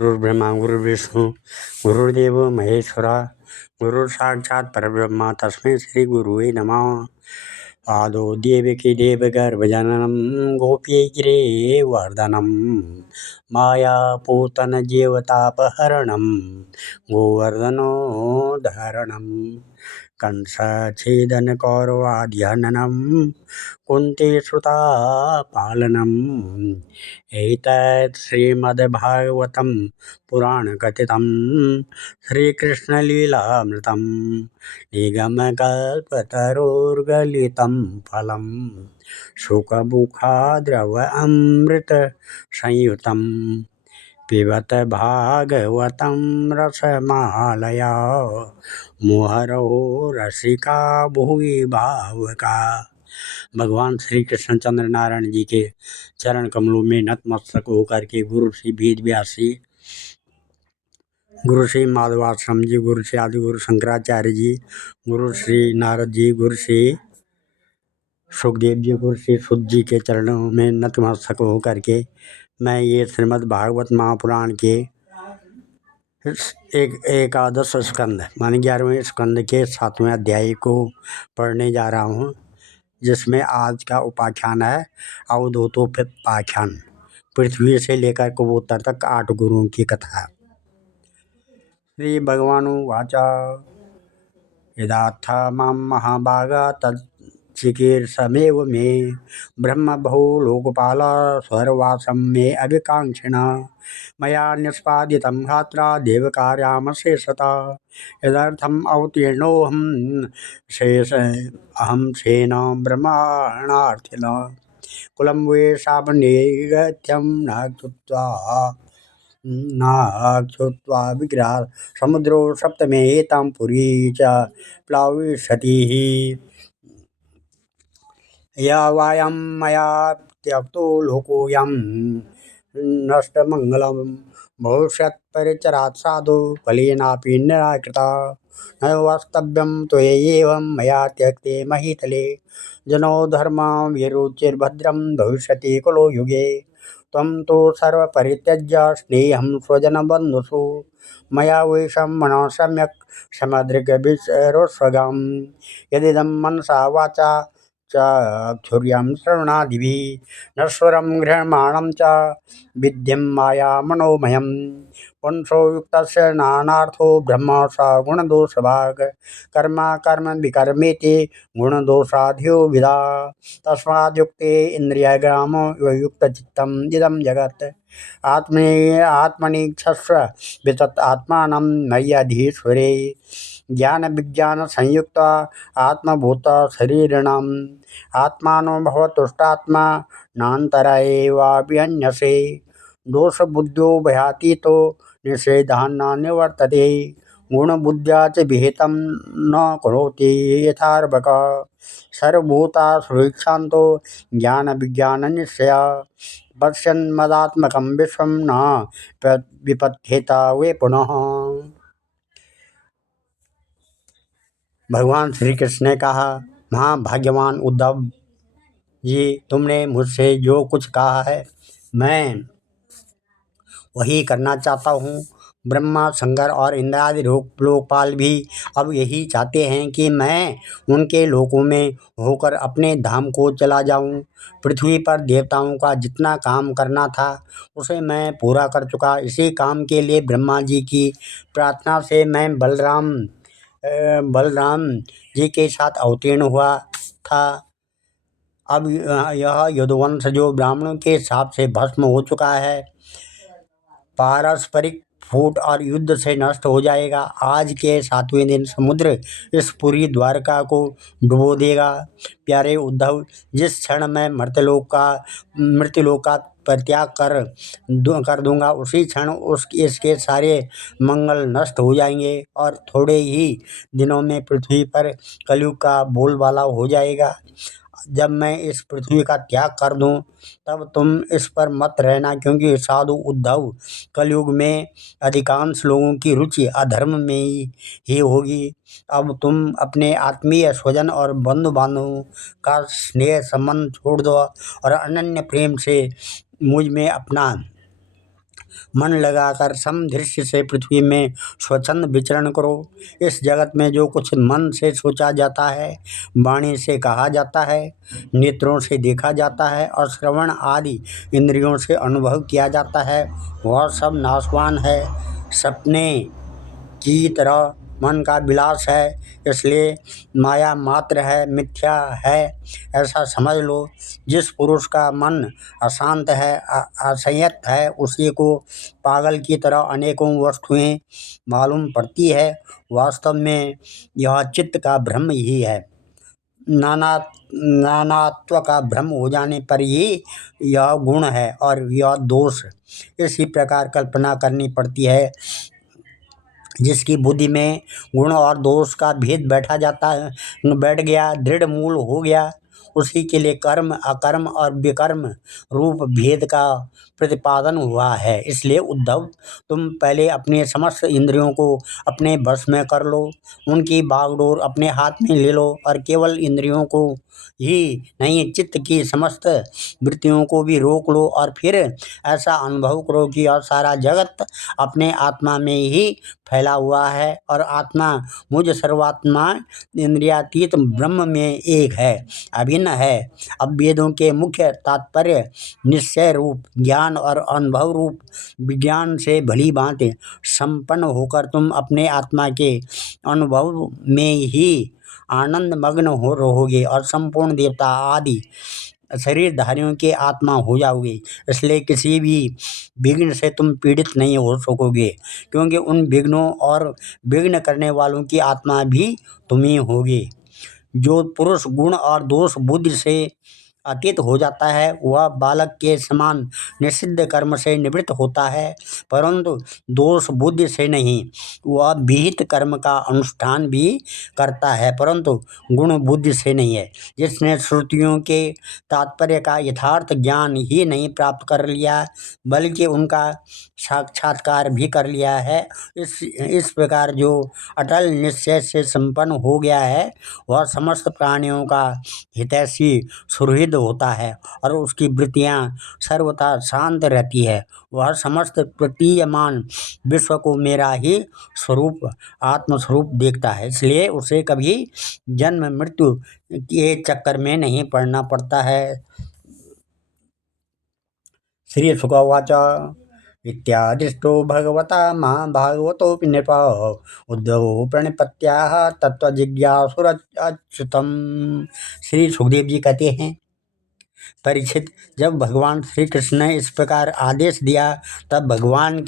गुरुर्ब्रह्मा गुरुर्विष्णु गुरुर्देव महेश्वरा गुरु साक्षात् परब्रह्म तस्मै श्री गुरुवे नमः। आदो देवकी देवगर्भजननं गोपीगिरिवर्धनं मायापूतन जीवतापहरणं गोवर्धनोद्धरणं कंसच्छेदन कौरवाद्यहननं कुन्तीसुता पालनम् एतत् श्रीमद्भागवतं पुराणकथितं श्रीकृष्णलीलामृतं निगमकल्पतरोर्गलितं फलं शुकमुखाद्रवमृतसंयुतं पिबत भागवतं रसमालया मुहुरहो रसिका भुवि भावुका। भगवान श्री कृष्णचंद्र नारायण जी के चरण कमलों में नतमस्तक होकर के गुरु श्री वेद व्यास जी, गुरु श्री माधवाश्रम जी, गुरु श्री आदि गुरु शंकराचार्य जी, गुरु श्री नारद जी, गुरु श्री सुखदेव जी, गुरु श्री सुध जी के चरणों में नतमस्तक होकर के मैं ये श्रीमद् भागवत महापुराण के एकादश स्कंद माने 11वें स्कंद के 7वें अध्याय को पढ़ने जा रहा हूँ, जिसमें आज का उपाख्यान है अवधूतोपाख्यान। पृथ्वी से लेकर कबूतर तक 8 गुरुओं की कथा। श्री भगवानुवाच यदाथ मां महाभागा तच्चिकीर्षमेव मे ब्रह्म बहु लोकपाल स्वर्वासं मे अभिकाङ्क्षिणा मया निष्पादितं धात्रा देवकार्यामशेषता यदर्थम् अवतीर्णोऽहं शेन ब्रह्मणार्थिना कुलं वेशावनिगत्यं नाक्षुत्वा विग्रह समुद्रो सप्तमे एतां पुरी च प्लाविष्यति या वायं मया त्यक्तो लोकोऽयं नष्टमङ्गलं भविष्यत् परिचरात् साधु फलेनापि निराकृता न वास्तव्यं त्वयैवं मया त्यक्ते महीतले जनो धर्मं विरुचिर्भद्रं भविष्यति खलु युगे त्वं तु सर्वपरित्यज्य स्नेहं स्वजनबन्धुषु मया वेशं मनः सम्यक् समदृग्विचरोत्सर्गं यदिदं मनसा वाचा चक्षुर्यं श्रवणादिभिः नश्वरं गृह्यमाणं च विद्यं माया मनोमयं पुंसो युक्तस्य नानार्थो ब्रह्म स गुणदोषभाग कर्म कर्म विकर्मेति गुणदोषाधियो विदा तस्माद्युक्ते इन्द्रियग्रामो युक्तचित्तम् इदं जगत् आत्मनीक्षस्व वितत् आत्मानं मय्यधीश्वरे ज्ञान विज्ञान संयुक्त आत्मभूत शरीरिणाम् आत्मानो भवतुष्टात्मा नान्तरा एवाभ्यन्यसे दोष बुद्ध्यो भयातीतो निषेधान्न निवर्तते गुणबुद्ध्या च विहितं न करोति यथार्भक सर्वभूता सुरीक्षान्तो ज्ञान विज्ञान निश्चय पश्यन् मदात्मकं विश्वं न विपथ्येत वे पुनः। भगवान श्री कृष्ण ने कहा, महाभाग्यवान उद्धव जी, तुमने मुझसे जो कुछ कहा है मैं वही करना चाहता हूँ। ब्रह्मा शंकर और इंद्रादि लोकपाल भी अब यही चाहते हैं कि मैं उनके लोकों में होकर अपने धाम को चला जाऊँ। पृथ्वी पर देवताओं का जितना काम करना था उसे मैं पूरा कर चुका। इसी काम के लिए ब्रह्मा जी की प्रार्थना से मैं बलराम जी के साथ अवतीर्ण हुआ था। अब यह यदुवंश जो ब्राह्मणों के शाप से भस्म हो चुका है, पारस्परिक फूट और युद्ध से नष्ट हो जाएगा। आज के 7वें दिन समुद्र इस पूरी द्वारका को डुबो देगा। प्यारे उद्धव, जिस क्षण मैं मृत्युलोक का परित्याग कर दूंगा उसी क्षण इसके सारे मंगल नष्ट हो जाएंगे और थोड़े ही दिनों में पृथ्वी पर कलयुग का बोलबाला हो जाएगा। जब मैं इस पृथ्वी का त्याग कर दूं तब तुम इस पर मत रहना, क्योंकि साधु उद्धव, कलयुग में अधिकांश लोगों की रुचि अधर्म में ही होगी। अब तुम अपने आत्मीय स्वजन और बंधु बांधवों का स्नेह संबंध छोड़ दो और अनन्य प्रेम से मुझ में अपना मन लगाकर समदृश्य से पृथ्वी में स्वच्छंद विचरण करो। इस जगत में जो कुछ मन से सोचा जाता है, वाणी से कहा जाता है, नेत्रों से देखा जाता है और श्रवण आदि इंद्रियों से अनुभव किया जाता है, वह सब नाशवान है, सपने की तरह मन का विलास है, इसलिए माया मात्र है, मिथ्या है, ऐसा समझ लो। जिस पुरुष का मन अशांत है, असंयत है, उसी को पागल की तरह अनेकों वस्तुएं मालूम पड़ती है। वास्तव में यह चित्त का भ्रम ही है। नाना नानात्व का भ्रम हो जाने पर ही यह गुण है और यह दोष। इसी प्रकार कल्पना करनी पड़ती है। जिसकी बुद्धि में गुण और दोष का भेद बैठ गया, दृढ़ मूल हो गया, उसी के लिए कर्म, अकर्म और विकर्म रूप भेद का प्रतिपादन हुआ है। इसलिए उद्धव, तुम पहले अपने समस्त इंद्रियों को अपने बस में कर लो, उनकी बागडोर अपने हाथ में ले लो और केवल इंद्रियों को ही नहीं, चित्त की समस्त वृत्तियों को भी रोक लो और फिर ऐसा अनुभव करो कि यह सारा जगत अपने आत्मा में ही फैला हुआ है और आत्मा मुझ सर्वात्मा इंद्रियातीत ब्रह्म में एक है, अभिन्न है। अब वेदों के मुख्य तात्पर्य निश्चय रूप ज्ञान और अनुभव रूप विज्ञान से भली भांति संपन्न होकर तुम अपने आत्मा के अनुभव में ही आनंद मग्न हो रहोगे और संपूर्ण देवता आदि शरीरधारियों के आत्मा हो जाओगे। इसलिए किसी भी विघ्न से तुम पीड़ित नहीं हो सकोगे, क्योंकि उन विघ्नों और विघ्न करने वालों की आत्मा भी तुम ही होगे। जो पुरुष गुण और दोष बुद्धि से अतीत हो जाता है, वह बालक के समान निषिद्ध कर्म से निवृत्त होता है, परंतु दोष बुद्धि से नहीं। वह विहित कर्म का अनुष्ठान भी करता है, परंतु गुण बुद्धि से नहीं है। जिसने श्रुतियों के तात्पर्य का यथार्थ ज्ञान ही नहीं प्राप्त कर लिया, बल्कि उनका साक्षात्कार भी कर लिया है, इस प्रकार जो अटल निश्चय से संपन्न हो गया है, वह समस्त प्राणियों का हितैषी सुहृद होता है और उसकी वृत्तियां सर्वथा शांत रहती है। वह समस्त प्रतीयमान विश्व को मेरा ही स्वरूप, आत्मस्वरूप देखता है, इसलिए उसे कभी जन्म मृत्यु के चक्कर में नहीं पड़ना पड़ता है। श्री शुकवाच इत्यादिष्टो भगवता मां भागवतोऽपि नृप उद्धवो प्रणिपत्याह तत्त्वजिज्ञासुरच्युतम्। श्री सुखदेव जी कहते हैं, परीक्षित, जब भगवान श्री कृष्ण ने इस प्रकार आदेश दिया तब भगवान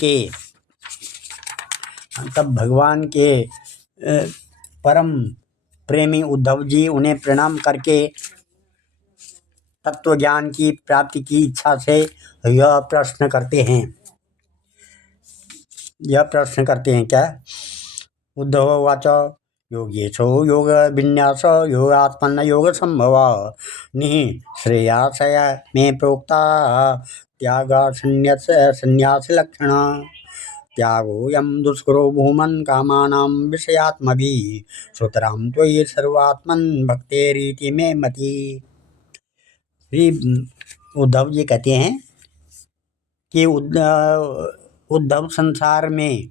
के परम प्रेमी उद्धव जी उन्हें प्रणाम करके तत्व ज्ञान की प्राप्ति की इच्छा से यह प्रश्न करते हैं क्या? उद्धववाच योगेशो योग विन्यास योगात्मन योग संभव निःश्रेयसाय में प्रोक्ता त्याग संन्यास लक्षण त्यागोऽयं दुष्करो भूमन् कामानां विषयात्मभिः सुतरां त्वयि सर्वात्मन् भक्तेरिति मे मति। श्री उद्धव जी कहते हैं कि उद्धव संसार में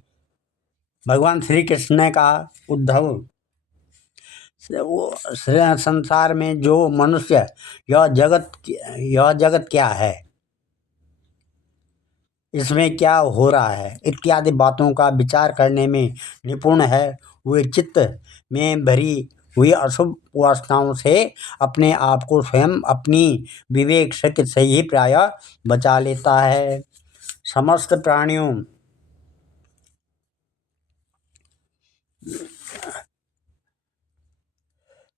भगवान श्री कृष्ण ने कहा, उद्धव, संसार में जो मनुष्य यह जगत क्या है, इसमें क्या हो रहा है इत्यादि बातों का विचार करने में निपुण है, वे चित्त में भरी हुई अशुभ वासनाओं से अपने आप को स्वयं अपनी विवेक शक्ति से ही प्रायः बचा लेता है। समस्त प्राणियों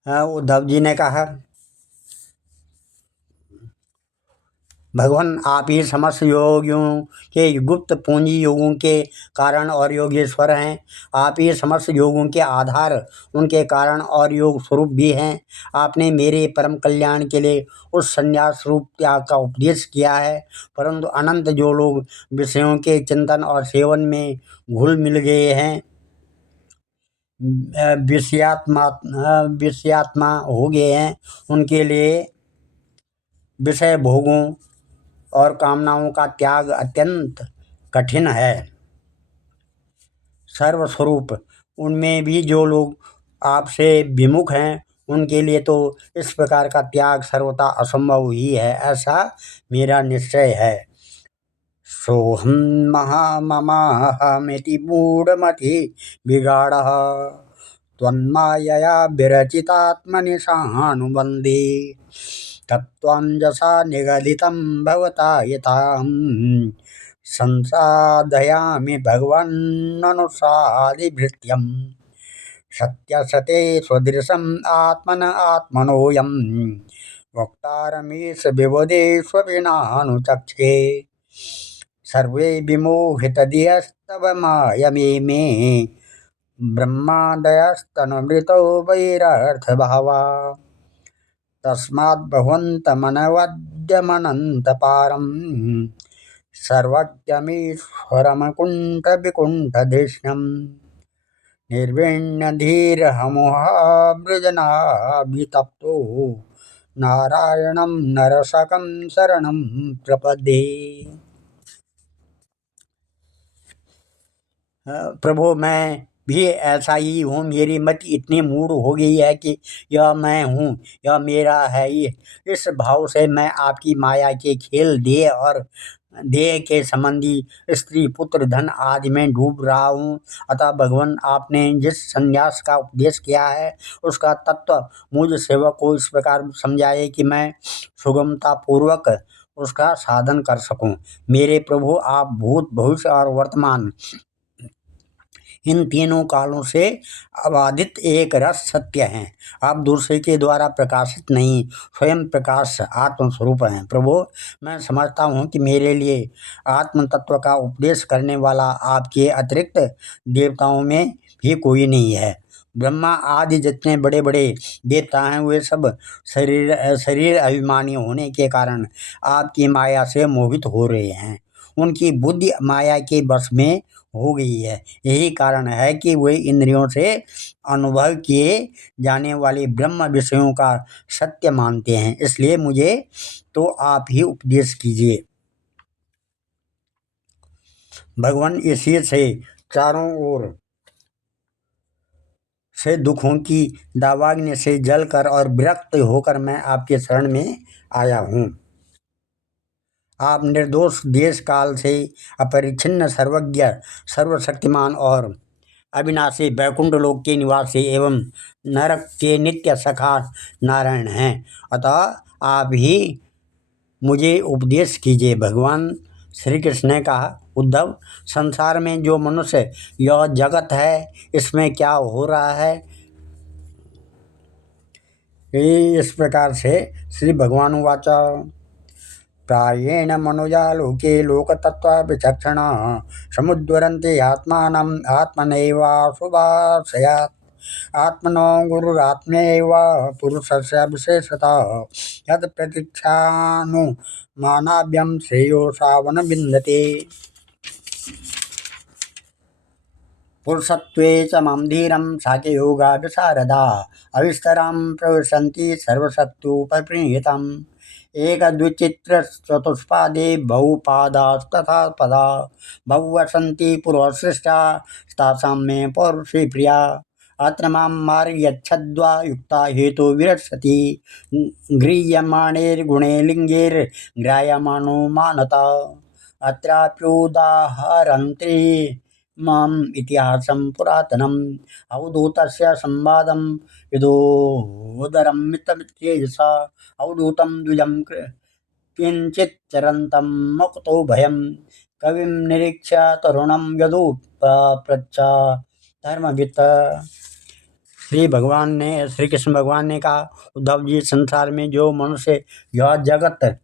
उद्धव जी ने कहा, भगवान आप ही समस्त योगियों के गुप्त पूंजी योगों के कारण और योगेश्वर हैं। आप ही समस्त योगों के आधार, उनके कारण और योग स्वरूप भी हैं। आपने मेरे परम कल्याण के लिए उस संन्यास रूप त्याग का उपदेश किया है, परंतु अनंत जो लोग विषयों के चिंतन और सेवन में घुल मिल गए हैं, विषयात्मा हो गए हैं, उनके लिए विषय भोगों और कामनाओं का त्याग अत्यंत कठिन है। सर्वस्वरूप उनमें भी जो लोग आपसे विमुख हैं उनके लिए तो इस प्रकार का त्याग सर्वथा असंभव ही है, ऐसा मेरा निश्चय है। सोहम महाममाहमिति मूढ़मति विगाढ़ः त्वन्मायया विरचितात्मनि सानुबन्धे तत्त्वाञ्जसा निगदितं भवता यथाहं संसाधयामि भगवन्ननुसादिभृत्यम् सत्यसते स्वदृशम् आत्मन आत्मनोऽयं वक्तारमीश विबुधेष्वपि नानुचक्षे सर्वे विमोहितधियस्तव मायमे ब्रह्मादयस्तनुमृतो वैरर्थभावा तस्माद्भवन्तमनवद्यमनन्तपारं सर्वज्ञमीश्वरमकुण्ठविकुण्ठधिष्ण्यम् निर्विण्णधीरहमुहावृजनाभितप्तो नारायणं नरसकं शरणं प्रपद्ये। प्रभु मैं भी ऐसा ही हूँ। मेरी मति इतनी मूढ़ हो गई है कि यह मैं हूँ, यह मेरा है। इस भाव से मैं आपकी माया के खेल देह और देह के संबंधी स्त्री पुत्र धन आदि में डूब रहा हूँ। अतः भगवान आपने जिस संन्यास का उपदेश किया है उसका तत्व मुझ सेवक को इस प्रकार समझाए कि मैं सुगमता पूर्वक उसका साधन कर सकूं। मेरे प्रभु आप भूत भविष्य और वर्तमान इन तीनों कालों से अबाधित एक रस सत्य हैं। आप दूसरे के द्वारा प्रकाशित नहीं, स्वयं प्रकाश आत्मस्वरूप हैं। प्रभु मैं समझता हूँ कि मेरे लिए आत्म तत्व का उपदेश करने वाला आपके अतिरिक्त देवताओं में भी कोई नहीं है। ब्रह्मा आदि जितने बड़े बड़े देवता हैं वे सब शरीर अभिमानी होने के कारण आपकी माया से मोहित हो रहे हैं। उनकी बुद्धि माया के वश में हो गई है। यही कारण है कि वे इंद्रियों से अनुभव किए जाने वाले ब्रह्म विषयों का सत्य मानते हैं। इसलिए मुझे तो आप ही उपदेश कीजिए। भगवान इसी से चारों ओर से दुखों की दावाग्नि से जलकर और विरक्त होकर मैं आपके शरण में आया हूँ। आप निर्दोष देश काल से अपरिच्छिन्न सर्वज्ञ सर्वशक्तिमान और अविनाशी वैकुंठ लोक के निवासी एवं नरक के नित्य सखा नारायण हैं। अतः आप ही मुझे उपदेश कीजिए। भगवान श्री कृष्ण ने कहा, उद्धव संसार में जो मनुष्य यह जगत है इसमें क्या हो रहा है, इस प्रकार से श्री भगवान वाचा प्रायेण मनुजा लोके लोकतत्त्व विचक्षण समुद्धरन्ते आत्मानम् आत्मनैवाशुभाशयात् आत्मनो गुरुरात्मैव पुरुषस्य विशेषतः यत् प्रतीक्षानुमानाभ्यं श्रेयो सावन विन्दते पुरुषत्वे च मां धीरं साख्ययोगा विशारदा अविस्तरां प्रविशन्ति सर्वशक्त्युपप्रणीतम् एकदुचित्रचतुष्पादे बहुपादास्तथा पदा बहुवसन्ति पूर्वसृष्टा तासां मे पौरुषी प्रिया अत्र मां मार्गयच्छद्वा युक्ता हेतु विरसति गृह्यमाणैर्गुणे लिङ्गैर्ग्राह्यमाणो मानता अत्राप्युदाहरन्ति माम् इतिहासं पुरातनम् अवधूतस्य संवादं विदोदरं मितमित्येषा अवधूतं द्विजं किञ्चित् चरन्तं मुक्तो भयं कविं निरीक्ष्य तरुणं यदुपप्रच्छ धर्मवित्। श्री कृष्ण भगवान ने कहा, उद्धव जी संसार में जो मनुष्य यह जगत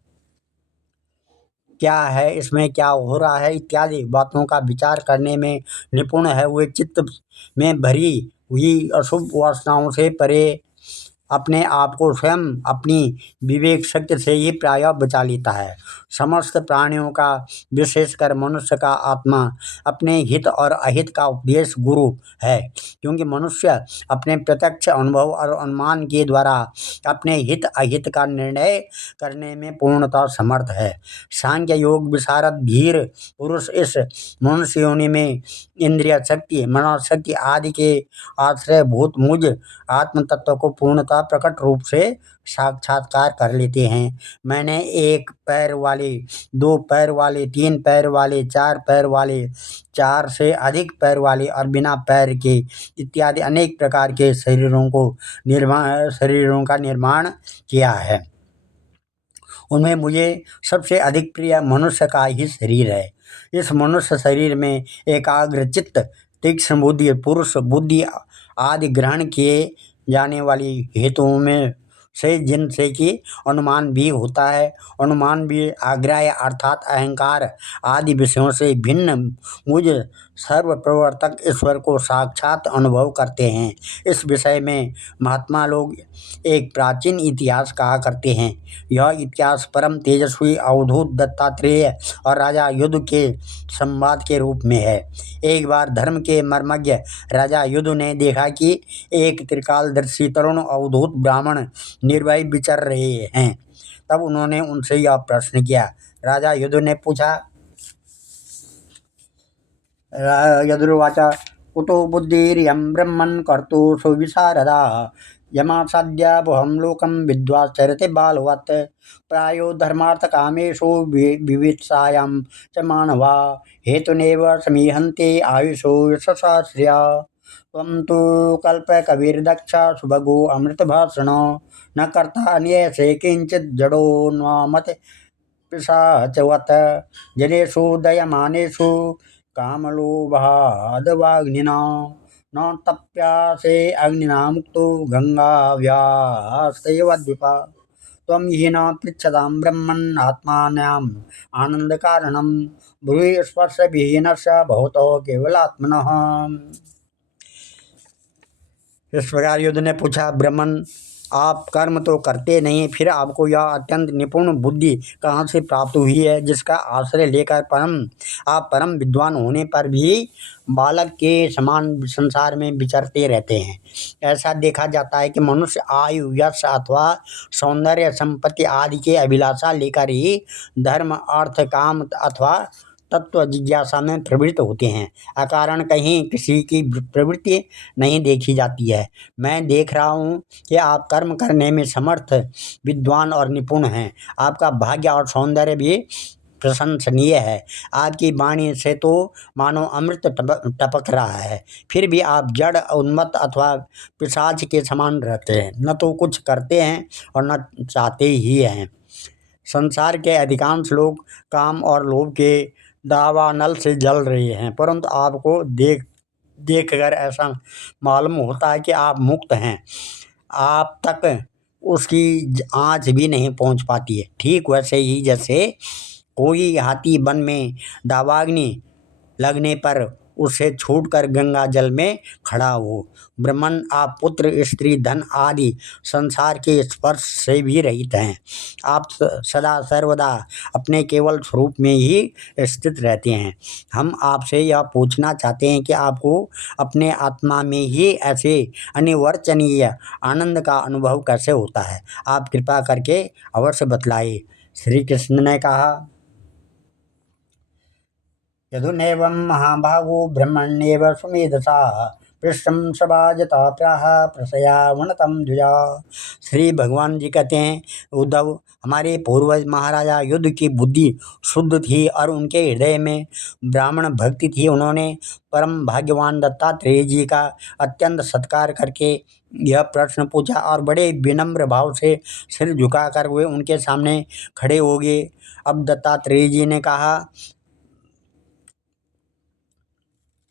क्या है, इसमें क्या हो रहा है इत्यादि बातों का विचार करने में निपुण है, वे चित्त में भरी हुई अशुभ वासनाओं से परे अपने आप को स्वयं अपनी विवेक शक्ति से ही प्रायः बचा लेता है। समस्त प्राणियों का, विशेषकर मनुष्य का आत्मा अपने हित और अहित का उपदेश गुरु है, क्योंकि मनुष्य अपने प्रत्यक्ष अनुभव और अनुमान के द्वारा अपने हित अहित का निर्णय करने में पूर्णतः समर्थ है। सांख्य योग विशारद धीर पुरुष इस मनुष्य योनि में इंद्रिय शक्ति, मनोशक्ति आदि के आश्रयभूत मुझ आत्म तत्व को पूर्णतः प्रकट रूप से साक्षात्कार कर लेते हैं। मैंने एक पैर वाले, दो पैर वाले, तीन पैर वाले, चार पैर वाले, चार से अधिक पैर वाले और बिना पैर के इत्यादि अनेक प्रकार के शरीरों का निर्माण किया है। उनमें मुझे सबसे अधिक प्रिय मनुष्य का ही शरीर है। इस मनुष्य शरीर में एकाग्र चित्त, तीक्ष्ण बुद्धि, पुरुष बुद्धि आदि ग्रहण किए जाने वाली हेतुओं में से जिनसे कि अनुमान भी होता है। अनुमान भी आग्रह अर्थात अहंकार आदि विषयों से भिन्न मुझ सर्वप्रवर्तक ईश्वर को साक्षात अनुभव करते हैं। इस विषय में महात्मा लोग एक प्राचीन इतिहास कहा करते हैं। यह इतिहास परम तेजस्वी अवधूत दत्तात्रेय और राजा युद्ध के संवाद के रूप में है। एक बार धर्म के मर्मज्ञ राजा युद्ध ने देखा कि एक त्रिकालदर्शी तरुण अवधूत ब्राह्मण निर्भय विचर रहे हैं। तब उन्होंने उनसे यह प्रश्न किया। राजा युद्ध ने पूछा, यदुर्वाच कुतो बुद्धिरियं ब्रह्मन् कर्तु सुविशारदा यमासाद्यावहं लोकं विद्वाचरते बालवत् प्रायो धर्मार्थकामेषु विवित्सायां च मानवा हेतुनेव समीहन्ते आयुषो यशसा श्रिया त्वं तु कल्पकविर्दक्ष सुभगो अमृतभाषणो न कर्ता अन्येषे किञ्चित् जडो न्वामते पिशाचवत् जनेषु दयमानेषु कामलोभादवाग्निना न तप्यासे अग्निना मुक्तो गङ्गाव्यास्तैवद्विपा त्वं हि न पृच्छतां ब्रह्मन् आत्मानाम् आनन्दकारणं ब्रूहि स्पर्शविहीनस्य भवतो केवलात्मनः। इस प्रकार युद्ध ने पूछा, ब्रह्मन आप कर्म तो करते नहीं, फिर आपको यह अत्यंत निपुण बुद्धि कहाँ से प्राप्त हुई है, जिसका आश्रय लेकर आप परम विद्वान होने पर भी बालक के समान संसार में विचरते रहते हैं। ऐसा देखा जाता है कि मनुष्य आयु, यश अथवा सौंदर्य, संपत्ति आदि के अभिलाषा लेकर ही धर्म, अर्थ, काम अथवा तत्व जिज्ञासा में प्रवृत्त होते हैं। अकारण कहीं किसी की प्रवृत्ति नहीं देखी जाती है। मैं देख रहा हूँ कि आप कर्म करने में समर्थ, विद्वान और निपुण हैं। आपका भाग्य और सौंदर्य भी प्रशंसनीय है। आपकी वाणी से तो मानो अमृत टपक रहा है, फिर भी आप जड़, उन्मत्त अथवा पिशाच के समान रहते हैं। न तो कुछ करते हैं और न चाहते ही हैं। संसार के अधिकांश लोग काम और लोभ के दावानल से जल रहे हैं, परंतु आपको देखकर ऐसा मालूम होता है कि आप मुक्त हैं। आप तक उसकी आँच भी नहीं पहुँच पाती है। ठीक वैसे ही जैसे कोई हाथी वन में दावाग्नि लगने पर उसे छूटकर गंगा जल में खड़ा हो। ब्रह्मन आप पुत्र, स्त्री, धन आदि संसार के स्पर्श से भी रहित हैं। आप सदा सर्वदा अपने केवल स्वरूप में ही स्थित रहते हैं। हम आपसे यह पूछना चाहते हैं कि आपको अपने आत्मा में ही ऐसे अनिर्वचनीय आनंद का अनुभव कैसे होता है। आप कृपा करके अवश्य बतलाइए। श्री कृष्ण ने कहा, यदुनैवं महाभागो ब्रह्मण्येव सुमेधसा पृष्ठम सभाजता प्राह प्रसयावनतम द्विजा। श्री भगवान जी कहते हैं, उद्धव, हमारे पूर्वज महाराजा युद्ध की बुद्धि शुद्ध थी और उनके हृदय में ब्राह्मण भक्ति थी। उन्होंने परम भाग्यवान दत्तात्रेय जी का अत्यंत सत्कार करके यह प्रश्न पूछा और बड़े विनम्र भाव से सिर झुकाकर वे उनके सामने खड़े हो गए। अब दत्तात्रेय जी ने कहा,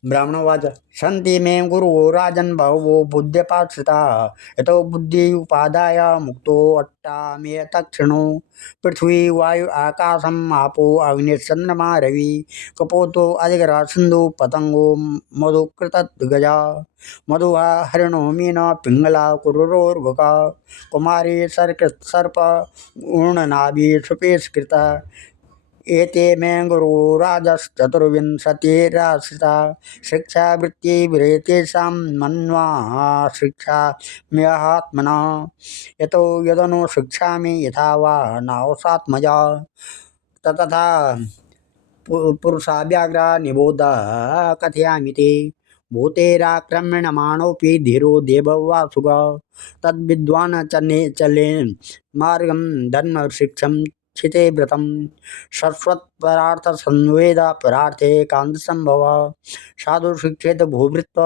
ब्राह्मणोवाच सन्ति मे गुरुवो राजन् बहवो बुद्ध्यपाश्रिता यतो बुद्धि उपादाय मुक्तो अट्टामेय तक्षणो पृथ्वी वायु आकाशम् आपो अग्निश्चन्द्रमा रवि कपोतो अजगर सिन्धु पतंगो मधुकृतगजा मधुहा हरिणो मीन पिंगला कुरुरोर्वका कुमारी सर्कृत सर्प ऊर्णनाभि सुपेशकृत एते मे गुरु राजश्चतुर्विंशतिराश्रिता शिक्षावृत्तिभिरेतेषां मन्वा शिक्षा म्यहात्मनः यतो यदनु शिक्षामि यथा वा नावसात्मजा ततथा पुरुषा व्याघ्रा निबोध कथयामि ते भूतेराक्रम्यमाणोऽपि धीरो देववासुग तद्विद्वान् चलेन् मार्गं धर्मशिक्षं क्षिते व्रतं शश्वत्परार्थसंवेद परार्थे कान्तसंभव साधु शिक्षेत भूभृत्व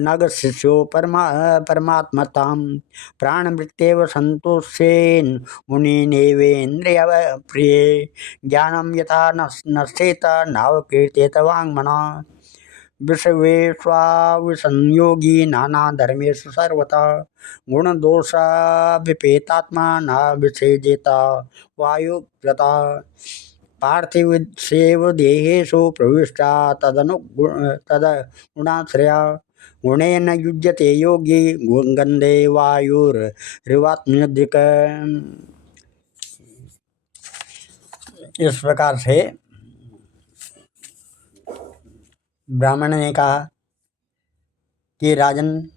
नागशिष्यो परमात्मतां प्राणमृत्येव सन्तोषेन् मुनिनेवेन्द्रिय प्रिये ज्ञानं यथा नश्येत नावकीर्तेत वाङ्मना विषयेष्वाविसंयोगी नानाधर्मेषु सर्वथा गुणदोषाविपेतात्मा न विषेजेत वायुव्रता पार्थिवसेव देहेषु प्रविष्टा तदगुणाश्रया गुणेन युज्यते योगी गन्धे वायुर्वात्मनिदृक्। इस प्रकार से ब्राह्मण ने कहा कि राजन,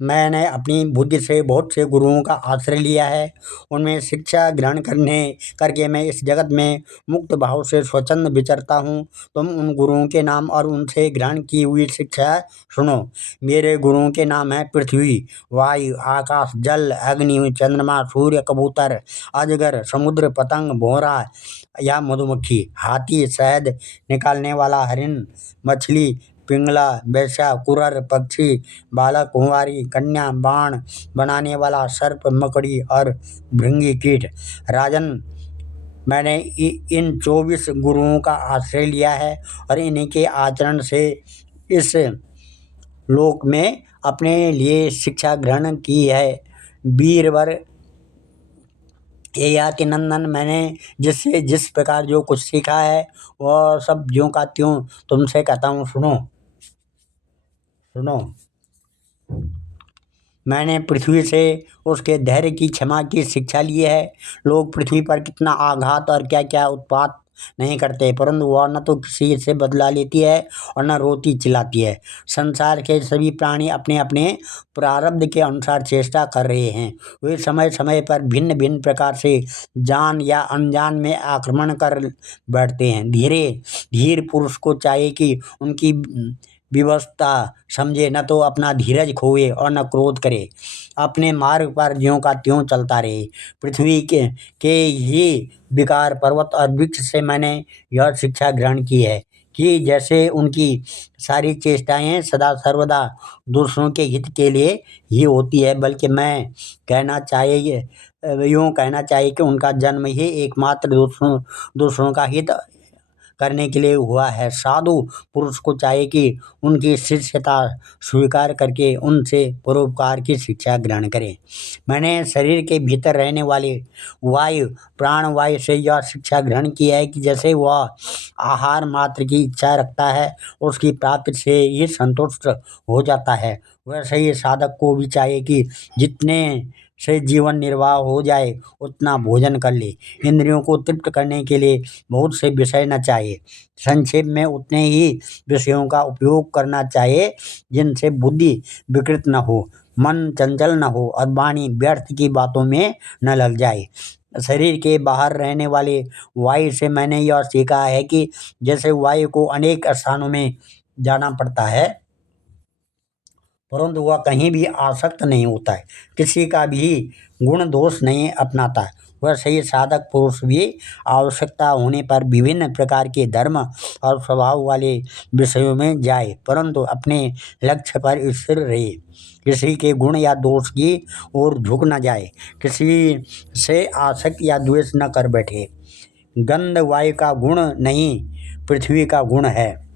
मैंने अपनी बुद्धि से बहुत से गुरुओं का आश्रय लिया है। उनमें शिक्षा ग्रहण करके मैं इस जगत में मुक्त भाव से स्वच्छंद विचरता हूँ। तुम उन गुरुओं के नाम और उनसे ग्रहण की हुई शिक्षा सुनो। मेरे गुरुओं के नाम हैं पृथ्वी, वायु, आकाश, जल, अग्नि, चंद्रमा, सूर्य, कबूतर, अजगर, समुद्र, पतंग, भौरा या मधुमक्खी, हाथी, शहद निकालने वाला हरिण, मछली, पिंगला, वैश्या, कुरर, पक्षी, बालक, कुंवारी, कन्या, बाण बनाने वाला सर्प, मकड़ी और भृंगी कीट। राजन, मैंने इन 24 गुरुओं का आश्रय लिया है और इन्हीं के आचरण से इस लोक में अपने लिए शिक्षा ग्रहण की है। वीरवर ययाति नंदन, मैंने जिससे जिस प्रकार जो कुछ सीखा है वह सब ज्यों का त्यों तुमसे कहता हूँ। सुनो। मैंने पृथ्वी से उसके धैर्य की, क्षमा की शिक्षा ली है। लोग पृथ्वी पर कितना आघात और क्या क्या उत्पात नहीं करते, परंतु वह न तो किसी से बदला लेती है और न रोती चिल्लाती है। संसार के सभी प्राणी अपने अपने प्रारब्ध के अनुसार चेष्टा कर रहे हैं। वे समय समय पर भिन्न भिन्न प्रकार से जान या अनजान में आक्रमण कर बैठते हैं। धीर पुरुष को चाहिए कि उनकी विवस्था समझे, न तो अपना धीरज खोए और न क्रोध करे, अपने मार्ग पर ज्यों का त्यों चलता रहे। पृथ्वी के ही विकार पर्वत और वृक्ष से मैंने यह शिक्षा ग्रहण की है कि जैसे उनकी सारी चेष्टाएं सदा सर्वदा दूसरों के हित के लिए ही होती है, बल्कि मैं यूँ कहना चाहिए कि उनका जन्म ही एकमात्र दूसरों का हित करने के लिए हुआ है। साधु पुरुष को चाहिए कि उनकी शिष्यता स्वीकार करके उनसे परोपकार की शिक्षा ग्रहण करें। मैंने शरीर के भीतर रहने वाले वायु, प्राण वायु से यह शिक्षा ग्रहण की है कि जैसे वह आहार मात्र की इच्छा रखता है, उसकी प्राप्ति से ही संतुष्ट हो जाता है, वैसे ही साधक को भी चाहिए कि जितने से जीवन निर्वाह हो जाए उतना भोजन कर ले। इंद्रियों को तृप्त करने के लिए बहुत से विषय न चाहिए, संक्षेप में उतने ही विषयों का उपयोग करना चाहिए जिनसे बुद्धि विकृत न हो, मन चंचल न हो और वाणी व्यर्थ की बातों में न लग जाए। शरीर के बाहर रहने वाले वायु से मैंने यह सीखा है कि जैसे वायु को अनेक स्थानों में जाना पड़ता है, परंतु वह कहीं भी आसक्त नहीं होता है, किसी का भी गुण दोष नहीं अपनाता है, वैसे ही साधक पुरुष भी आवश्यकता होने पर विभिन्न प्रकार के धर्म और स्वभाव वाले विषयों में जाए, परंतु अपने लक्ष्य पर स्थिर रहे, किसी के गुण या दोष की ओर झुक न जाए, किसी से आसक्त या द्वेष न कर बैठे। गंध वायु का गुण नहीं, पृथ्वी का गुण है।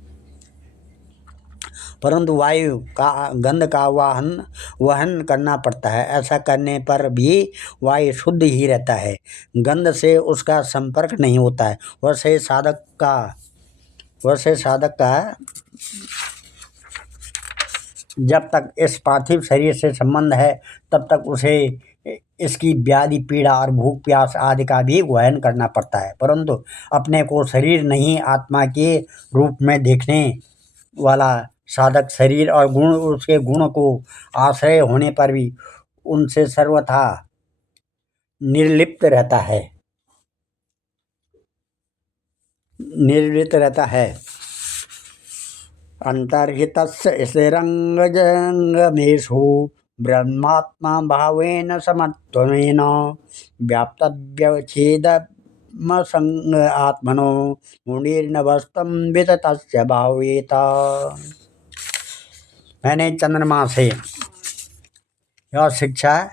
परंतु वायु का गंध का वहन करना पड़ता है। ऐसा करने पर भी वायु शुद्ध ही रहता है, गंध से उसका संपर्क नहीं होता है। वैसे साधक का जब तक इस पार्थिव शरीर से संबंध है तब तक उसे इसकी व्याधि पीड़ा और भूख प्यास आदि का भी वहन करना पड़ता है। परंतु अपने को शरीर नहीं आत्मा के रूप में देखने वाला साधक शरीर और गुण उसके गुण को आश्रय होने पर भी उनसे सर्वथा निर्लिप्त रहता है। अंतर्हितस्य स्थिरंगजंगमेषु ब्रह्मात्मा भावेन समत्वेन व्याप्तव्यवच्छेदमसंग आत्मनो मुनिर्नभस्तं विततस्य भावेत। मैंने चंद्रमा से यह शिक्षा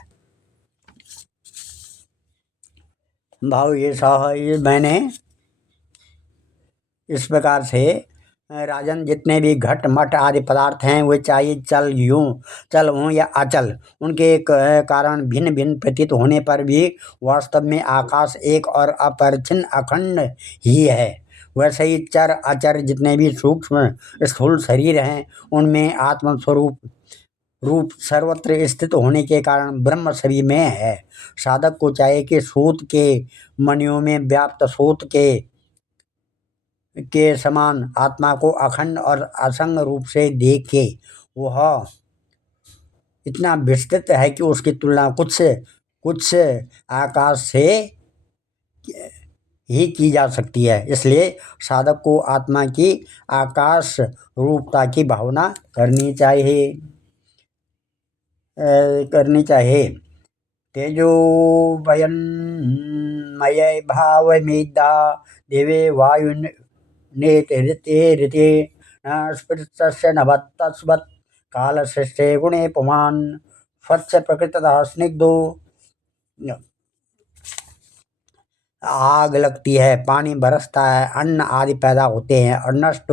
भाव ये मैंने इस प्रकार से राजन जितने भी घट मठ आदि पदार्थ हैं वे चाहे चल हों या अचल, उनके कारण भिन्न भिन्न प्रतीत होने पर भी वास्तव में आकाश एक और अपरिच्छिन्न अखंड ही है। वैसे ही चर अचर जितने भी सूक्ष्म स्थूल शरीर हैं उनमें आत्मस्वरूप रूप सर्वत्र स्थित होने के कारण ब्रह्म सभी में है। साधक को चाहिए कि सूत के मणियों में व्याप्त सूत के समान आत्मा को अखंड और असंग रूप से देखे। वह इतना विस्तृत है कि उसकी तुलना कुछ आकाश से ही की जा सकती है। इसलिए साधक को आत्मा की आकाश रूपता की भावना करनी चाहिए। तेजो वयन मय भावमेदा देवे वायु नेते स्पृशस्य नभत्तस्वत् कालसृष्टे गुणे पुमान् स्वच्छ प्रकृतः स्निग्धो। आग लगती है, पानी बरसता है, अन्न आदि पैदा होते हैं और नष्ट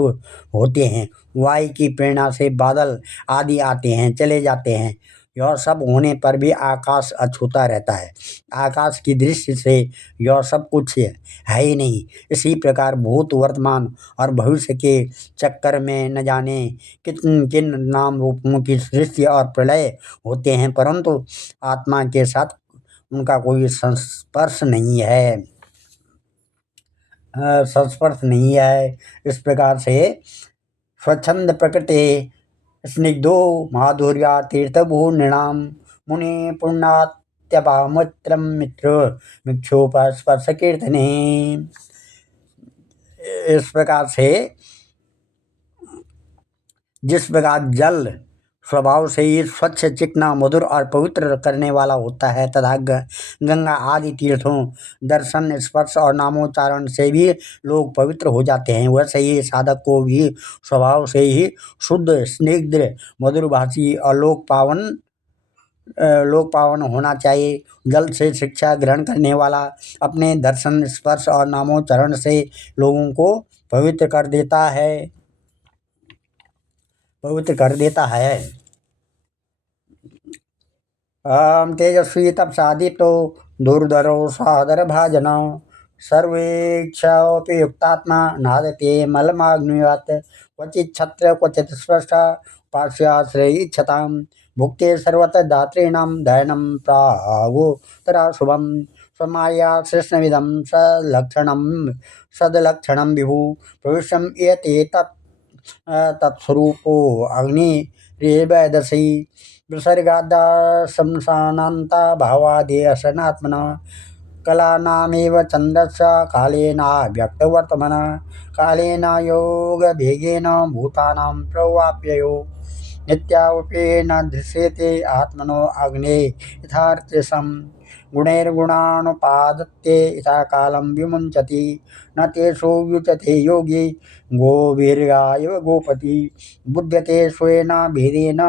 होते हैं। वायु की प्रेरणा से बादल आदि आते हैं चले जाते हैं। यह सब होने पर भी आकाश अछूता रहता है। आकाश की दृष्टि से यह सब कुछ है ही नहीं। इसी प्रकार भूत वर्तमान और भविष्य के चक्कर में न जाने किन किन नाम रूपों की सृष्टि और प्रलय होते हैं, परंतु आत्मा के साथ उनका कोई संस्पर्श नहीं है। इस प्रकार से स्वच्छंद प्रकृति स्निग्धो माधुर्या तीर्थभू नृणाम मुनि पुण्यात्यपामुत्रम मित्र मिक्षोपस्पर्श कीर्तने। इस प्रकार से जिस प्रकार जल स्वभाव से ही स्वच्छ चिकना मधुर और पवित्र करने वाला होता है तथा गंगा आदि तीर्थों दर्शन स्पर्श और नामोच्चारण से भी लोग पवित्र हो जाते हैं, वैसे ही साधक को भी स्वभाव से ही शुद्ध स्निग्ध मधुरभाषी और लोक पावन होना चाहिए। जल से शिक्षा ग्रहण करने वाला अपने दर्शन स्पर्श और नामोच्चारण से लोगों को पवित्र कर देता है। तेजस्वी तपसा दीप्तो दुर्धरो सादर भाजन सर्वेक्षापि युक्तात्मा नादते मलमाग्निवत् क्वचित् छत्र क्वचित् स्पष्टा पार्श्वाश्रयीच्छतां भुक्ते सर्वतः दातॄणां दयनं प्रागोत्तरा शुभं स्वमाया कृष्णविदं सदलक्षणं विभु प्रविश्यं यते तत्स्वरूपो अग्निरेवैदसि विसर्गाद्दा शमशानान्ता भावादेशनात्मना कलानामेव चन्द्रस्य कालेनाव्यक्तवर्तमन कालेन योगभेगेन भूतानां प्रवाप्ययो नित्यावपेन दृश्यते आत्मनो अग्ने यथार्थ्यसम् गुणैर्गुणानुपादत्ते यथा कालं विमुञ्चति न तेषु युच्यते योगी गोवीर्यायव गोपति बुध्यते स्वेन भेदेन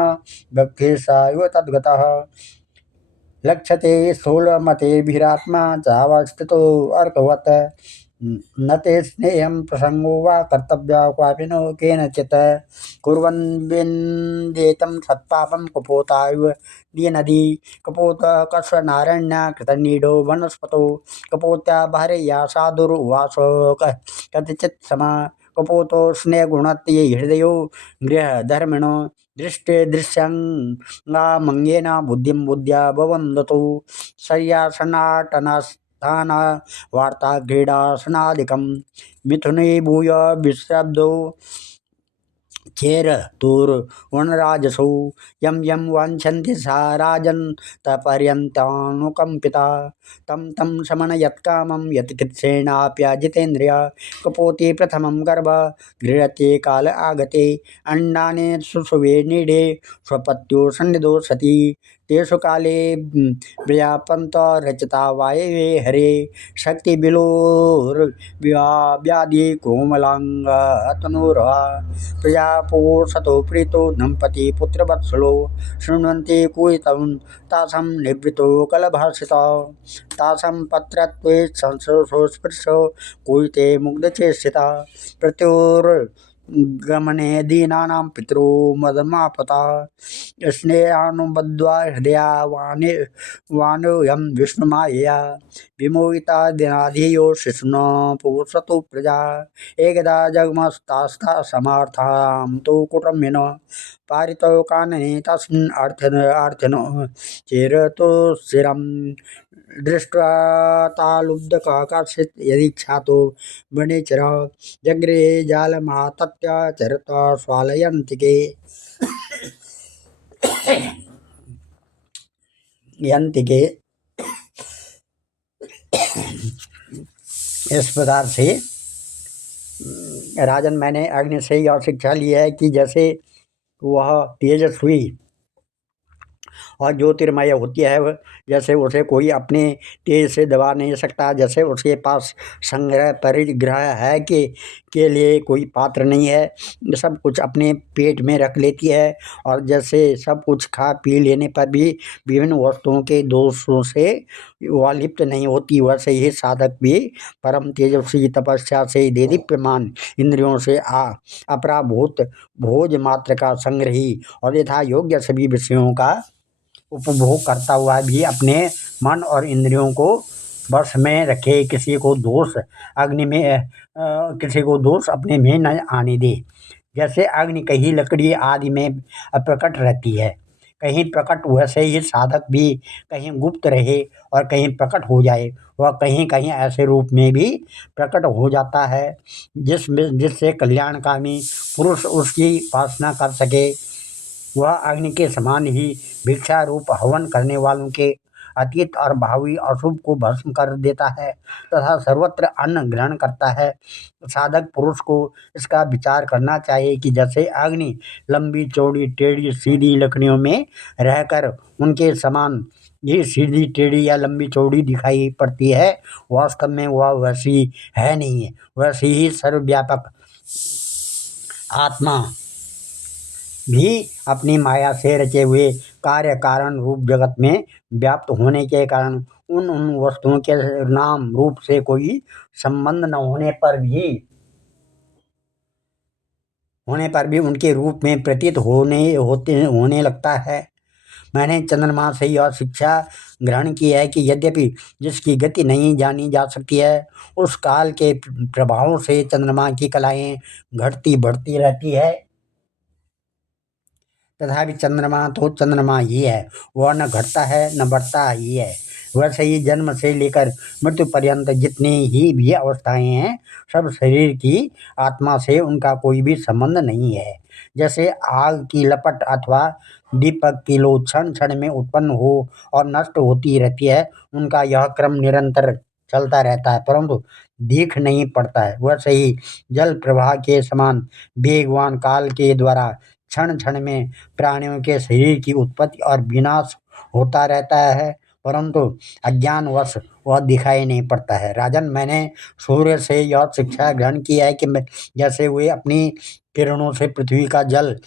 भक्तिर्सा इव तद्गतः लक्ष्यते स्थूलमतेभिरात्मा चावस्थितो अर्कवत् न ते स्नेहं प्रसंगो वा कर्तव्या क्वापि नो केनचित् कुर्वन् विन्देतं सत्पापं कपोतायु दीनदी कपोत कस्वनारण्य कृतनीडो वनस्पतो कपोत्या भार्या साधुर्वासो कतिचित् समा कपोतो स्नेहगुणत्ये हृदयो गृहधर्मिणो दृष्टे दृश्यङ्गामङ्गेन बुद्धिं बुद्ध्या भवन्दतु शय्यासनाटनस्थान वार्ता क्रीडासनादिकं मिथुने भूय विश्रब्दो चेरतुर्वनराजसौ यं यं वाञ्छन्ति सा राजन् तपर्यन्तानुकम्पिता तं तं शमनयत्कामं यत्कृच्छ्रेणाप्यजितेन्द्रिय कपोते प्रथमं गर्भ गृह्यते काल आगते अण्डाने सुषुवे नीडे स्वपत्यो सन्निधो सति तेषु काले व्यापन्त रचिता वायवे हरे शक्ति व्याधि कोमलांगतनुर्वा प्रजा पोषतो प्रीतो दंपति पुत्रवत्सलो शृण्वन्ति कुहितं तासां निवृत्तो कलभाषिता तासां पत्रत्वे संसर्षो स्पृशो कुहिते मुग्धचेष्टिता प्रत्युर्गमने दीनानां पितरो मदमापता स्नेहानुबद्ध्वा हृदया वाणोऽयं विष्णुमायया विमोहिता दिनाधियो शिशुना पोषतो प्रजा एकदा जगमस्तास्ता समार्थां तु कुटुम्बिन पारितो कानने तस्मिन् अर्थिनो चिरतुस्थिरं दृष्ट्वा तालुब्धका काचित् यदीक्षातो वनेचर जगृहे जालमातत्य चरता स्वालयन्तिके यंतिके इस प्रकार से राजन मैंने अग्नि से यह शिक्षा ली है कि जैसे वह तेजस्वी और ज्योतिर्मय होती है जैसे उसे कोई अपने तेज से दबा नहीं सकता, जैसे उसके पास संग्रह परिग्रह है कि के लिए कोई पात्र नहीं है, सब कुछ अपने पेट में रख लेती है और जैसे सब कुछ खा पी लेने पर भी विभिन्न वस्तुओं के दोषों से वह लिप्त नहीं होती, वैसे ही साधक भी परम तेजस्वी तपस्या से देदीप्यमान इंद्रियों से अपराभूत भोज मात्र का संग्रही और यथा योग्य सभी विषयों का उपभोग करता हुआ भी अपने मन और इंद्रियों को वश में रखे, किसी को दोष अग्नि में किसी को दोष अपने में न आने दे। जैसे अग्नि कहीं लकड़ी आदि में प्रकट रहती है, कहीं प्रकट, वैसे ही साधक भी कहीं गुप्त रहे और कहीं प्रकट हो जाए, वह कहीं कहीं ऐसे रूप में भी प्रकट हो जाता है जिससे कल्याणकामी पुरुष उसकी उपासना कर सके। वह अग्नि के समान ही भिक्षा रूप हवन करने वालों के अतीत और भावी अशुभ को भस्म कर देता है तथा सर्वत्र अन्न ग्रहण करता है। साधक पुरुष को इसका विचार करना चाहिए कि जैसे अग्नि लंबी चौड़ी टेढ़ी सीधी लकड़ियों में रहकर उनके समान ये सीधी टेढ़ी या लंबी चौड़ी दिखाई पड़ती है, वास्तव में वह वैसी है नहीं है। वैसी ही सर्वव्यापक आत्मा भी अपनी माया से रचे हुए कार्य कारण रूप जगत में व्याप्त होने के कारण उन वस्तुओं के नाम रूप से कोई संबंध न होने पर भी उनके रूप में प्रतीत होने लगता है। मैंने चंद्रमा से यह शिक्षा ग्रहण की है कि यद्यपि जिसकी गति नहीं जानी जा सकती है, उस काल के प्रभावों से चंद्रमा की कलाएं घटती बढ़ती रहती है, तथापि चंद्रमा तो चंद्रमा ही है, वह न घटता है न बढ़ता ही है। वैसे ही जन्म से लेकर मृत्यु पर्यंत जितनी ही भी अवस्थाएं हैं, सब शरीर की आत्मा से उनका कोई भी संबंध नहीं है। जैसे आग की लपट अथवा दीपक की लो क्षण क्षण में उत्पन्न हो और नष्ट होती रहती है, उनका यह क्रम निरंतर चलता रहता है परंतु दिख नहीं पड़ता है। वैसे ही जल प्रवाह के समान वेगवान काल के द्वारा क्षण क्षण में प्राणियों के शरीर की उत्पत्ति और विनाश होता रहता है, परंतु अज्ञानवश वह दिखाई नहीं पड़ता है। राजन, मैंने सूर्य से यह शिक्षा ग्रहण की है कि जैसे वे अपनी किरणों से पृथ्वी का जल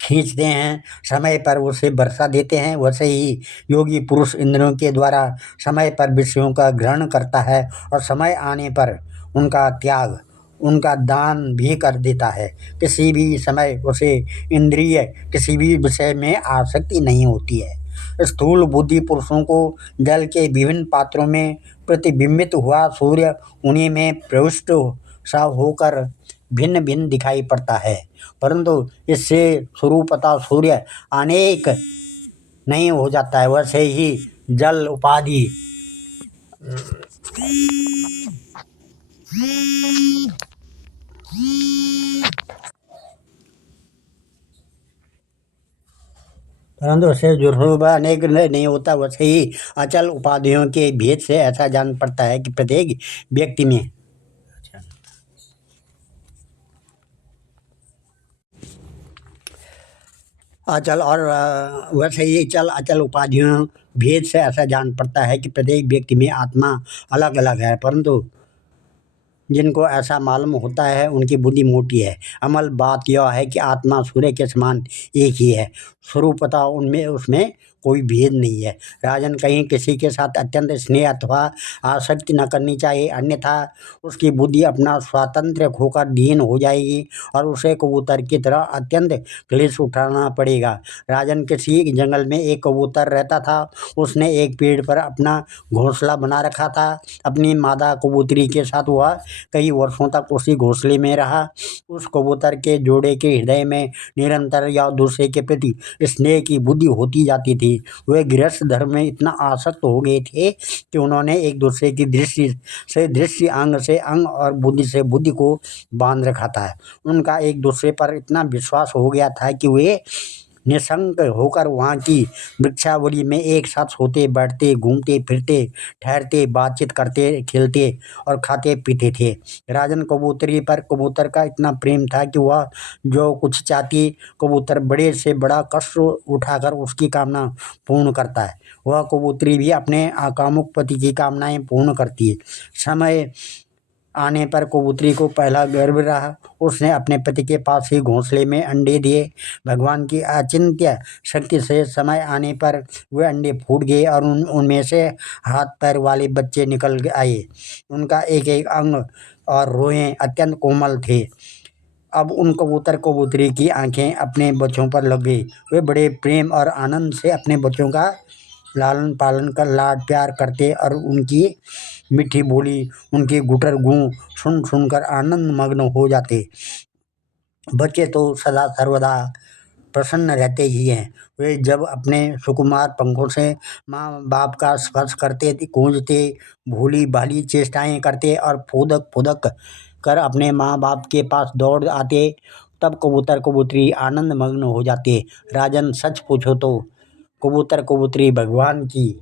खींचते हैं, समय पर उसे वर्षा देते हैं, वैसे ही योगी पुरुष इंद्रियों के द्वारा समय पर विषयों का ग्रहण करता है और समय आने पर उनका त्याग, उनका दान भी कर देता है। किसी भी समय उसे इंद्रिय किसी भी विषय में आसक्ति नहीं होती है। स्थूल बुद्धि पुरुषों को जल के विभिन्न पात्रों में प्रतिबिंबित हुआ सूर्य उन्हीं में प्रविष्ट सा होकर भिन्न भिन्न दिखाई पड़ता है, परंतु इससे स्वरूपतः सूर्य अनेक नहीं हो जाता है। वैसे ही जल उपाधि परंतु इससे जो स्वरूप अनेक नहीं होता, वैसे ही अचल उपाधियों के भेद से ऐसा जान पड़ता है कि प्रत्येक व्यक्ति में अचल और वैसे ही चल अचल उपाधियों भेद से ऐसा जान पड़ता है कि प्रत्येक व्यक्ति में आत्मा अलग अलग है, परंतु जिनको ऐसा मालूम होता है उनकी बुद्धि मोटी है। अमल बात यह है कि आत्मा सूर्य के समान एक ही है, स्वरूपतः उनमें उसमें कोई भेद नहीं है। राजन, कहीं किसी के साथ अत्यंत स्नेह अथवा आसक्ति न करनी चाहिए, अन्यथा उसकी बुद्धि अपना स्वातंत्र्य खोकर दीन हो जाएगी और उसे कबूतर की तरह अत्यंत क्लेश उठाना पड़ेगा। राजन, किसी जंगल में एक कबूतर रहता था। उसने एक पेड़ पर अपना घोंसला बना रखा था। अपनी मादा कबूतरी के साथ वह कई वर्षों तक उसी घोंसले में रहा। उस कबूतर के जोड़े के हृदय में निरंतर या दूसरे के प्रति स्नेह की बुद्धि होती जाती थी। वे गृहस्थ धर्म में इतना आसक्त हो गए थे कि उन्होंने एक दूसरे की दृष्टि अंग से अंग और बुद्धि से बुद्धि को बांध रखा था। उनका एक दूसरे पर इतना विश्वास हो गया था कि वे निशंक होकर वहाँ की वृक्षावली में एक साथ सोते बैठते, घूमते फिरते, ठहरते, बातचीत करते, खेलते और खाते पीते थे। राजन, कबूतरी पर कबूतर का इतना प्रेम था कि वह जो कुछ चाहती, कबूतर बड़े से बड़ा कष्ट उठाकर उसकी कामना पूर्ण करता है। वह कबूतरी भी अपने आकामुक पति की कामनाएं पूर्ण करती है। समय आने पर कबूतरी को पहला गर्व रहा। उसने अपने पति के पास ही घोंसले में अंडे दिए। भगवान की अचिंत्य शक्ति से समय आने पर वे अंडे फूट गए और उनमें से हाथ पैर वाले बच्चे निकल आए। उनका एक एक अंग और रोएं अत्यंत कोमल थे। अब उन कबूतर कबूतरी की आंखें अपने बच्चों पर लग गई। वे बड़े प्रेम और आनंद से अपने बच्चों का लालन पालन कर लाड प्यार करते और उनकी मीठी बोली, उनकी गुटर गूं सुन सुनकर आनंद मग्न हो जाते। बच्चे तो सदा सर्वदा प्रसन्न रहते ही हैं। वे जब अपने सुकुमार पंखों से माँ बाप का स्पर्श करते, गूंजते, भोली भाली चेष्टाएं करते और फुदक फुदक कर अपने माँ बाप के पास दौड़ आते, तब कबूतर कबूतरी आनंद मग्न हो जाते। राजन, सच पूछो तो कबूतर कबूतरी भगवान की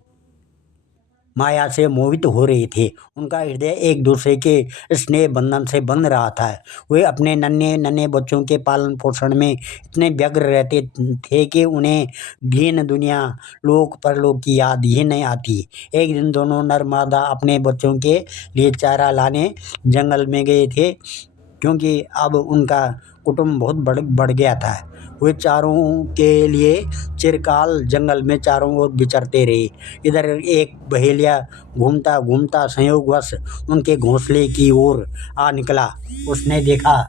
माया से मोहित हो रहे थे। उनका हृदय एक दूसरे के स्नेह बंधन से बंध रहा था। वे अपने नन्हे नन्हे बच्चों के पालन पोषण में इतने व्यग्र रहते थे कि उन्हें दीन दुनिया, लोक परलोक की याद ही नहीं आती। एक दिन दोनों नर मादा अपने बच्चों के लिए चारा लाने जंगल में गए थे, क्योंकि अब उनका कुटुंब बहुत बढ़ गया था। वे चारों के लिए चिरकाल जंगल में चारों ओर विचरते रहे। इधर एक बहेलिया घूमता घूमता संयोगवश उनके घोंसले की ओर आ निकला। उसने देखा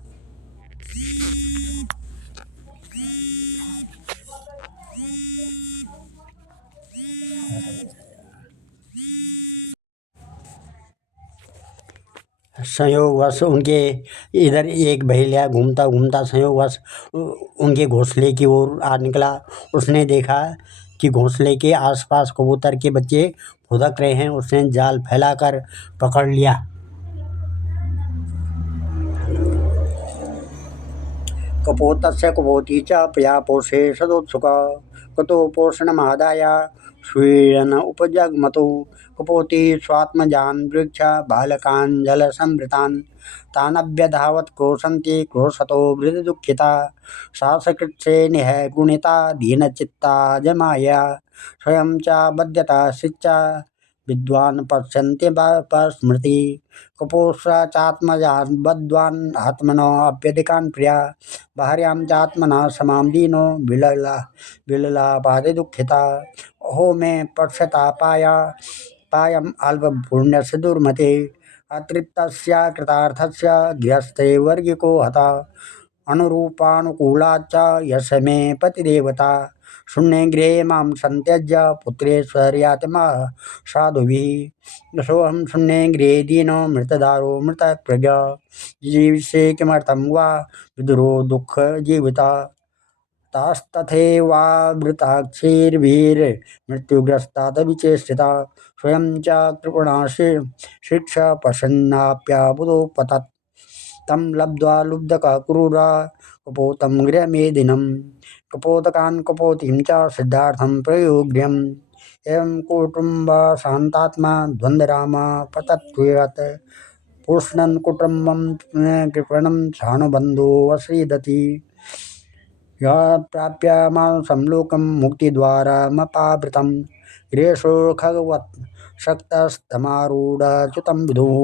संयोगवश उनके इधर एक बहेलिया घूमता घूमता संयोगवश उनके घोंसले की ओर आ निकला। उसने देखा कि घोंसले के आसपास कबूतर के बच्चे फुदक रहे हैं। उसने जाल फैलाकर पकड़ लिया। कपोतस्य कुपोती च पया पोषे सदोत्सुका कुतो पोषणमादाय स्वीडन उपजग्मतु कुपोती स्वात्मजान् वृक्ष बालकान् जलसंवृतान् तानभ्यधावत् क्रोशन्ति क्रोशतो मृदुदुःखिता सासकृत्से निह गुणिता दीनचित्ता जमाया स्वयं च बध्यता शिच्च विद्वान् पश्यन्ति स्मृति कुपोषा चात्मजाद्वान् आत्मनो अप्यधिकान् प्रिया भार्यां चात्मना समां दीनो विललापादि दुःखिता अहो मे पश्यता पायम् अल्पपुण्यस्य दुर्मते अतृप्तस्य कृतार्थस्य गृहस्थे वर्गिको हता अनुरूपानुकूलाच्च यश मे पतिदेवता शून्ये गृहे मां संत्यज्य पुत्रेश्वर्यात्मा साधुभिः सोऽहं शून्ये गृहे दीनो मृतदारो मृतप्रजा जीविष्ये किमर्थं वा विदुरो दुःखजीविता तास्तथैवावृताक्षीर्भिर्मृत्युग्रस्तात् विचेष्टिता स्वयं च कृपणासि शिक्षा प्रसन्नाप्याबुदोपतत् तं लब्ध्वा लुब्धका क्रूरा कपोतं गृहमेदिनं कपोतकान् कपोतीं च सिद्धार्थं प्रयोग्यम् एवं कुटुम्बशान्तात्मा द्वन्द्वरामा पतत्वेत् पूष्णन् कुटुम्बं कृपणं सानुबन्धो वसीदति यः प्राप्य मानुषं लोकं मुक्तिद्वारमपावृतं गृहेषु खगवत् शक्तस्तमारूढच्युतं विदुः।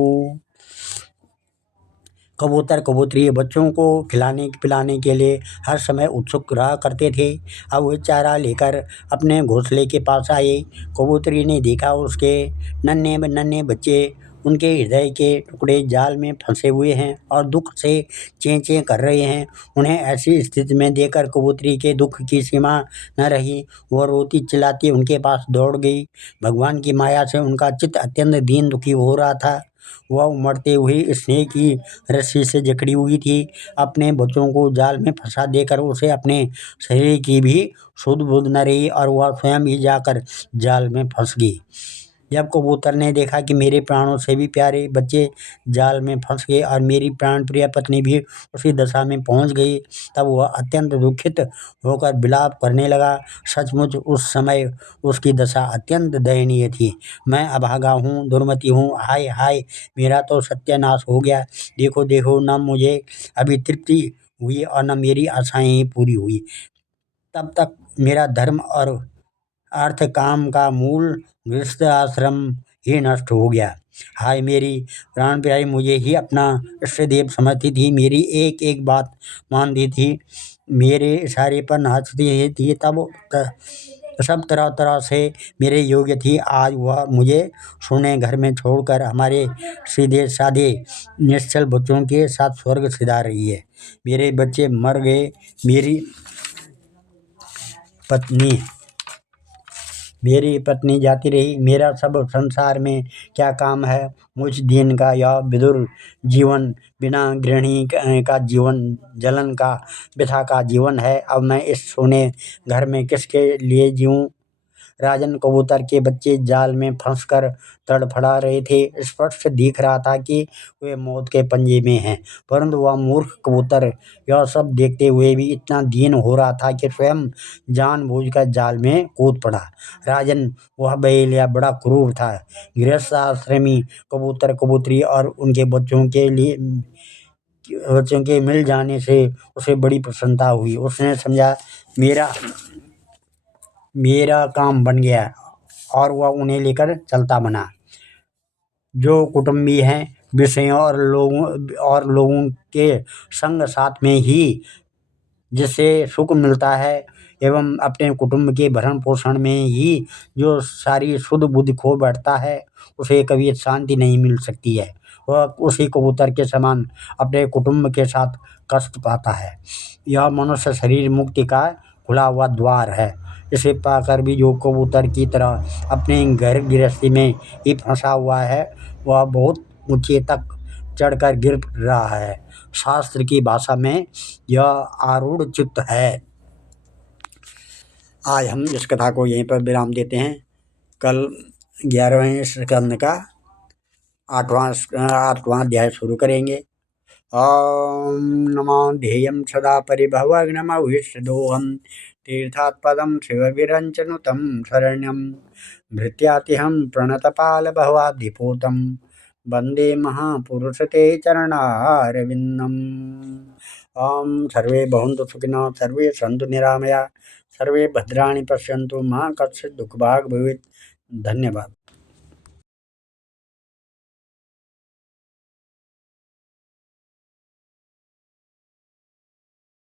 कबूतर कबूतरी बच्चों को खिलाने पिलाने के लिए हर समय उत्सुक रहा करते थे। अब वे चारा लेकर अपने घोंसले के पास आए। कबूतरी ने देखा उसके नन्हे नन्हे बच्चे उनके हृदय के टुकड़े जाल में फंसे हुए हैं और दुख से चें चें कर रहे हैं। उन्हें ऐसी स्थिति में देखकर कबूतरी के दुख की सीमा न रही। वह रोती चिल्लाती उनके पास दौड़ गई। भगवान की माया से उनका चित्त अत्यंत दीन दुखी हो रहा था। वह उमड़ते हुए स्नेह की रस्सी से जकड़ी हुई थी। अपने बच्चों को जाल में फंसा देकर उसे अपने शरीर की भी सुध बुध न रही और वह स्वयं ही जाकर जाल में फंस गई। जब कबूतर ने देखा कि मेरे प्राणों से भी प्यारे बच्चे जाल में फंस गए और मेरी प्राण प्रिय पत्नी भी उसी दशा में पहुंच गई, तब वह अत्यंत दुखित होकर विलाप करने लगा। सचमुच उस समय उसकी दशा अत्यंत दयनीय थी। मैं अभागा हूँ, दुर्मति हूँ, हाय हाय, मेरा तो सत्यानाश हो गया। देखो देखो, न मुझे अभी तृप्ति हुई और न मेरी आशाएं ही पूरी हुई। तब तक मेरा धर्म और अर्थ काम का मूल गृहस्थ आश्रम ही नष्ट हो गया। हाय, मेरी प्राण प्यारी मुझे ही अपना इष्ट देव समझती थी, मेरी एक एक बात मानती थी, मेरे इशारे पर नाचती थी, सब तरह तरह से मेरे योग्य थी। आज वह मुझे सोने घर में छोड़कर हमारे सीधे साधे निश्चल बच्चों के साथ स्वर्ग सिधा रही है। मेरे बच्चे मर गए, मेरी पत्नी जाती रही, मेरा सब संसार में क्या काम है। मुझ दीन का यह विदुर जीवन बिना गृहिणी का जीवन जलन का वृथा का जीवन है। अब मैं इस सोने घर में किसके लिए जीऊँ। राजन, कबूतर के बच्चे जाल में फंसकर तड़फड़ा रहे थे। स्पष्ट दिख रहा था कि वे मौत के पंजे में हैं, परंतु वह मूर्ख कबूतर यह सब देखते हुए भी इतना दीन हो रहा था कि स्वयं जानबूझकर जाल में कूद पड़ा। राजन, वह बहेलिया बड़ा क्रूर था। गृहस्थाश्रमी कबूतर कबूतरी और उनके बच्चों के मिल जाने से उसे बड़ी प्रसन्नता हुई। उसने समझा मेरा काम बन गया और वह उन्हें लेकर चलता बना। जो कुटुंबी हैं, विषयों और लोगों के संग साथ में ही जिससे सुख मिलता है एवं अपने कुटुंब के भरण पोषण में ही जो सारी शुद्ध बुद्धि खो बैठता है, उसे कभी शांति नहीं मिल सकती है। वह उसी कबूतर के समान अपने कुटुंब के साथ कष्ट पाता है। यह मनुष्य शरीर मुक्ति का खुला हुआ द्वार है। इसे पाकर भी जो कबूतर की तरह अपने घर गृहस्थी में ही फंसा हुआ है, वह बहुत ऊंचे तक चढ़कर गिर रहा है। शास्त्र की भाषा में यह आरूढ़ चित्त है। आज हम इस कथा को यहीं पर विराम देते हैं। कल 11वें स्कंद का 8वां अध्याय शुरू करेंगे। ॐ नमो ध्येयं सदा परिभवग्नमभीष्टदोहं तीर्थात्पदं शिवविरञ्चनुतं शरण्यं भृत्यातिहं प्रणतपालभवाब्धिपूतं वन्दे महापुरुषते चरणारविन्दम्। ॐ सर्वे भवन्तु सुखिनः, सर्वे सन्तु निरामया, सर्वे भद्राणि पश्यन्तु, मा कश्चित् दुःखभाग् भवेत्। धन्यवाद।